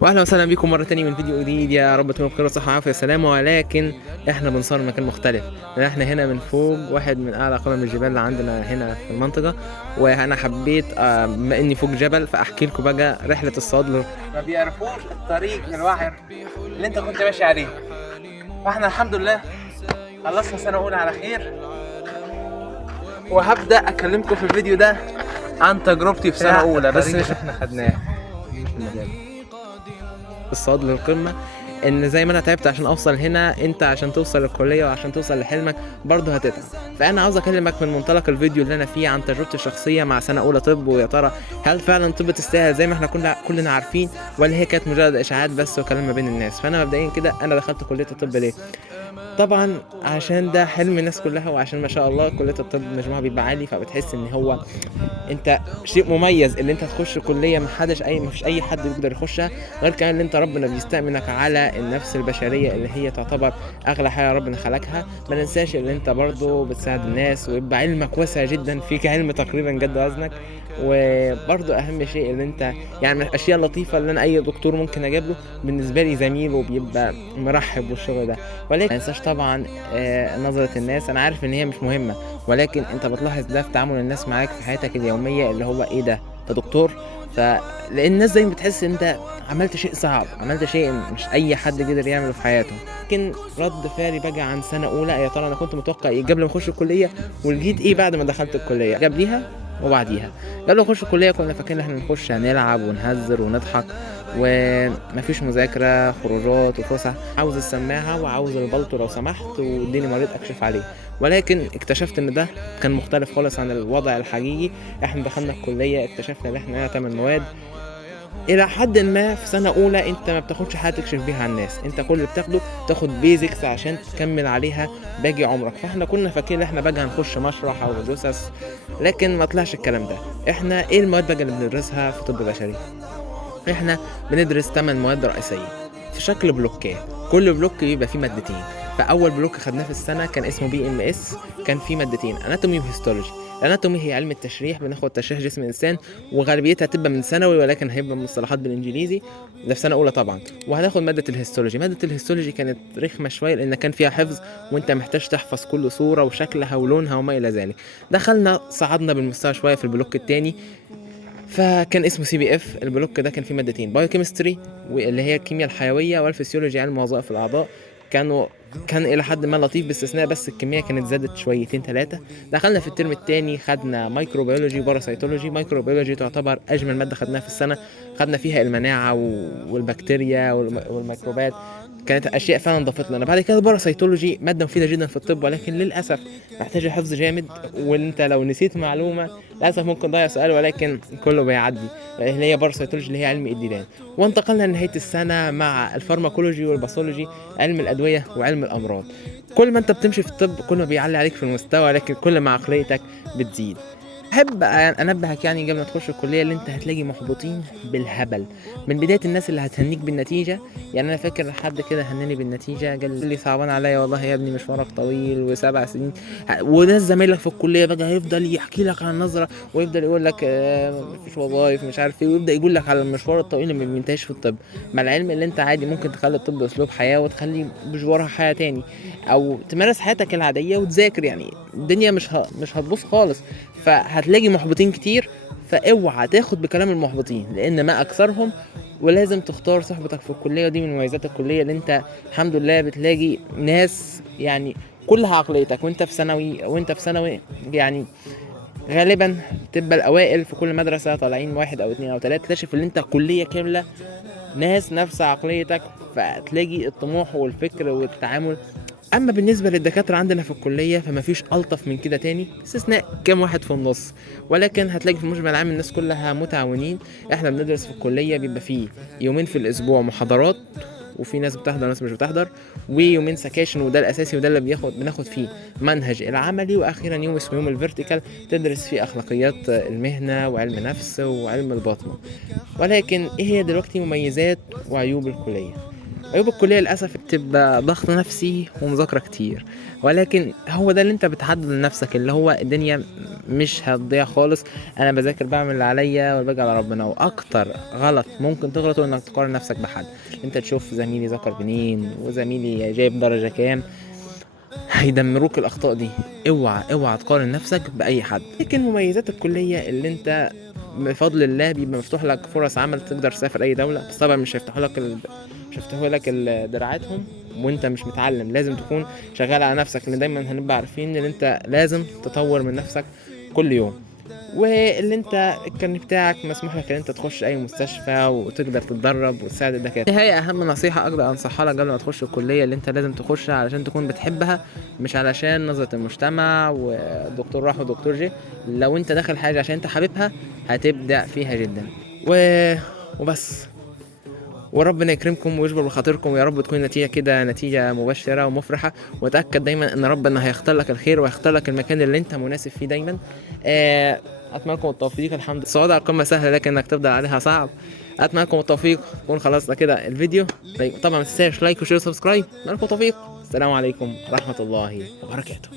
واهلا وسهلا بكم مره تانية من فيديو جديد. يا رب تكونوا بخير وصحه وعافيه وسلامه. ولكن احنا بنصور مكان مختلف، لان احنا هنا من فوق واحد من اعلى قمم الجبال اللي عندنا هنا في المنطقه. وانا حبيت بما اني فوق جبل فاحكي لكم بقى رحله الصعود ما بيعرفوش الطريق الوعر اللي انت كنت ماشي عليه. فاحنا الحمد لله خلصنا سنه اولى على خير، وهبدا اكلمكم في الفيديو ده عن تجربتي في سنه اولى. بس مش احنا خدناه الصعود للقمة، ان زي ما انا تعبت عشان اوصل هنا، انت عشان توصل للكلية وعشان توصل لحلمك برضه هتتعب. فانا عاوز اكلمك من منطلق الفيديو اللي انا فيه عن تجربتي الشخصية مع سنة اولى طب. ويا ترى هل فعلا طب تستاهل زي ما احنا كلنا عارفين، ولا هي كانت مجرد اشاعات بس وكلام ما بين الناس؟ فانا مبدئيا كده انا دخلت كلية الطب ليه؟ طبعا عشان ده حلم الناس كلها، وعشان ما شاء الله كلية الطب مجموعها بيبقى عالي، فبتحس ان هو انت شيء مميز ان انت تخش كليه مفيش اي حد بيقدر يخشها، غير كمان ان انت ربنا بيستأمنك على النفس البشريه اللي هي تعتبر اغلى حاجه ربنا خلقها. ما ننساش ان انت برضو بتساعد الناس، ويبقى علمك واسع جدا، فيك علم تقريبا قد وزنك. وبرضو اهم شيء ان انت يعني من الاشياء اللطيفه اللي انا اي دكتور ممكن اجيب له بالنسبه لي زميل وبيبقى مرحب بالشغل ده. ولكن ما ننساش طبعا نظره الناس. انا عارف ان هي مش مهمه، ولكن انت بتلاحظ ده في تعامل الناس معاك في حياتك اليوميه، اللي هو ايه ده دكتور. فلان الناس دايما بتحس ان انت عملت شيء صعب، عملت شيء مش اي حد قدر يعمله في حياته. لكن رد فعلي بقى عن سنه اولى، يا ترى انا كنت متوقع ايه قبل ما اخش الكليه، ولقيت ايه بعد ما دخلت الكليه؟ قبليها وبعديها. قبل ما اخش الكليه كنا فاكرين ان احنا نخش هنلعب ونهزر ونضحك، ومفيش مذاكره، خروجات وفسح، عاوز السماعه وعاوز البلطو لو سمحت، واديني مريض اكشف عليه. ولكن اكتشفت ان ده كان مختلف خالص عن الوضع الحقيقي. احنا دخلنا الكليه اكتشفنا ان احنا 8 مواد. الى حد ما في سنه اولى انت ما بتاخدش حاجه تكشف بيها على الناس، انت كل اللي بتاخده تاخد بيزكس عشان تكمل عليها باقي عمرك. فاحنا كنا فاكرين ان احنا بقى هنخش مشرح او جثث، لكن ما طلعش الكلام ده. احنا ايه المواد بقى اللي بندرسها في طب بشري؟ احنا بندرس 8 مواد رئيسيه في شكل بلوكات، كل بلوك بيبقى فيه مادتين. فاول بلوك خدناه في السنه كان اسمه BMS، كان فيه مادتين، اناتومي وهيستولوجي. الاناتومي هي علم التشريح، بناخد تشريح جسم الانسان، وغالبيتها تبقى من ثانوي ولكن هيبقى مصطلحات بالانجليزي، ده في سنه اولى طبعا. وهناخد ماده الهيستولوجي. ماده الهيستولوجي كانت رخمه شويه لان كان فيها حفظ، وانت محتاج تحفظ كل صوره وشكلها ولونها وما الى ذلك. دخلنا صعدنا بالمستوى شويه في البلوك الثاني، فكان اسمه CBF. البلوك ده كان فيه مادتين، بايوكيمستري واللي هي الكيمياء الحيويه، والفسيولوجي علم وظائف الاعضاء. كان الى حد ما لطيف باستثناء بس الكميه كانت زادت شويتين ثلاثه. دخلنا في الترم الثاني خدنا مايكروبيولوجي وباراسيتولوجي. مايكروبيولوجي تعتبر اجمل ماده خدناها في السنه، خدنا فيها المناعه والبكتيريا والميكروبات، كانت اشياء فعلا ضافت لنا. بعد كده الباراسيتولوجي ماده مفيده جدا في الطب، ولكن للاسف محتاجه حفظ جامد، وانت لو نسيت معلومه للاسف ممكن تضيع سؤال، ولكن كله بيعدي. اللي هي باراسيتولوجي اللي هي علم الديدان. وانتقلنا لنهايه السنه مع الفارماكولوجي والباثولوجي، علم الادويه وعلم الامراض. كل ما انت بتمشي في الطب كل ما بيعلي عليك في المستوى، لكن كل ما عقليتك بتزيد. احب انبهك يعني قبل ما تخش الكليه اللي انت هتلاقي محبطين بالهبل من بدايه. الناس اللي هتهنيك بالنتيجه، يعني انا فاكر حد كده هنني بالنتيجه قال لي صعبان عليا والله يا ابني مشوارك طويل و7 سنين. وناس زمايلك في الكليه بقى هيفضل يحكي لك عن النظره، ويفضل يقول لك مفيش وظايف مش عارف ايه، ويبدا يقول لك على المشوار الطويل اللي ما بينتهيش في الطب. مع العلم اللي انت عادي ممكن تخلي الطب اسلوب حياه وتخلي مشوارها حياه تاني، او تمارس حياتك العاديه وتذاكر. يعني الدنيا مش هتبوظ خالص. فهتلاقي محبطين كتير، فاوعى تاخد بكلام المحبطين لان ما اكثرهم. ولازم تختار صحبتك في الكليه، ودي من مميزات الكليه اللي انت الحمد لله بتلاقي ناس يعني كلها عقليتك. وانت في ثانوي يعني غالبا تبقى الاوائل في كل مدرسه، طالعين واحد او اتنين او تلاته، تكتشف ان انت كليه كامله ناس نفس عقليتك، فتلاقي الطموح والفكر والتعامل. اما بالنسبه للدكاتره عندنا في الكليه فما فيش الطف من كده تاني، باستثناء كام واحد في النص، ولكن هتلاقي في المجمل العام الناس كلها متعاونين. احنا بندرس في الكليه بيبقى فيه يومين في الاسبوع محاضرات، وفي ناس بتحضر ناس مش بتحضر، ويومين سكاشن، وده الاساسي وده اللي بناخد فيه منهج العملي. واخيرا يوم اسمه يوم الفيرتيكال، تدرس فيه اخلاقيات المهنه وعلم نفس وعلم الباطنه. ولكن ايه هي دلوقتي مميزات وعيوب الكليه؟ عيوب الكلية للأسف بتبقى ضغط نفسي ومذاكرة كتير، ولكن هو ده اللي انت بتحدد لنفسك، اللي هو الدنيا مش هتضيع خالص. انا بذاكر بعمل اللي عليا والباقي على ربنا. واكتر غلط ممكن تغلطه انك تقارن نفسك بحد. انت تشوف زميلي ذكر بنين وزميلي جايب درجة كام، هيدمروك الاخطاء دي. اوعى تقارن نفسك باي حد. لكن مميزات الكليه اللي انت بفضل الله بيبقى مفتوح لك فرص عمل، تقدر تسافر اي دوله، بس طبعا مش هيفتحوا لك دراعاتهم وانت مش متعلم. لازم تكون شغال على نفسك، لان دايما هنبقى عارفين ان انت لازم تطور من نفسك كل يوم. واللي انت الكارني بتاعك مسموح لك ان انت تخش اي مستشفى وتقدر تتدرب وتساعد الدكاتره. هي اهم نصيحه اقدر انصحها لك قبل ما تخش الكليه اللي انت لازم تخشها علشان تكون بتحبها، مش علشان نظره المجتمع ودكتور راح ودكتور جه. لو انت داخل حاجه عشان انت حاببها هتبدع فيها جدا. وبس. وربنا يكرمكم ويجبر بخاطركم، ويا رب تكون النتيجه كده نتيجه مبشره ومفرحه. وتاكد دايما ان ربنا هيختار لك الخير وهيختار لك المكان اللي انت مناسب فيه دايما. اتمنى لكم التوفيق. الحمد لله الصعود على القمه سهله لكن انك تفضل عليها صعب. اتمنى لكم التوفيق. نكون خلصنا كده الفيديو. طبعا ما تنساش لايك وشير وسبسكرايب. اتمنى لكم التوفيق. السلام عليكم ورحمه الله وبركاته.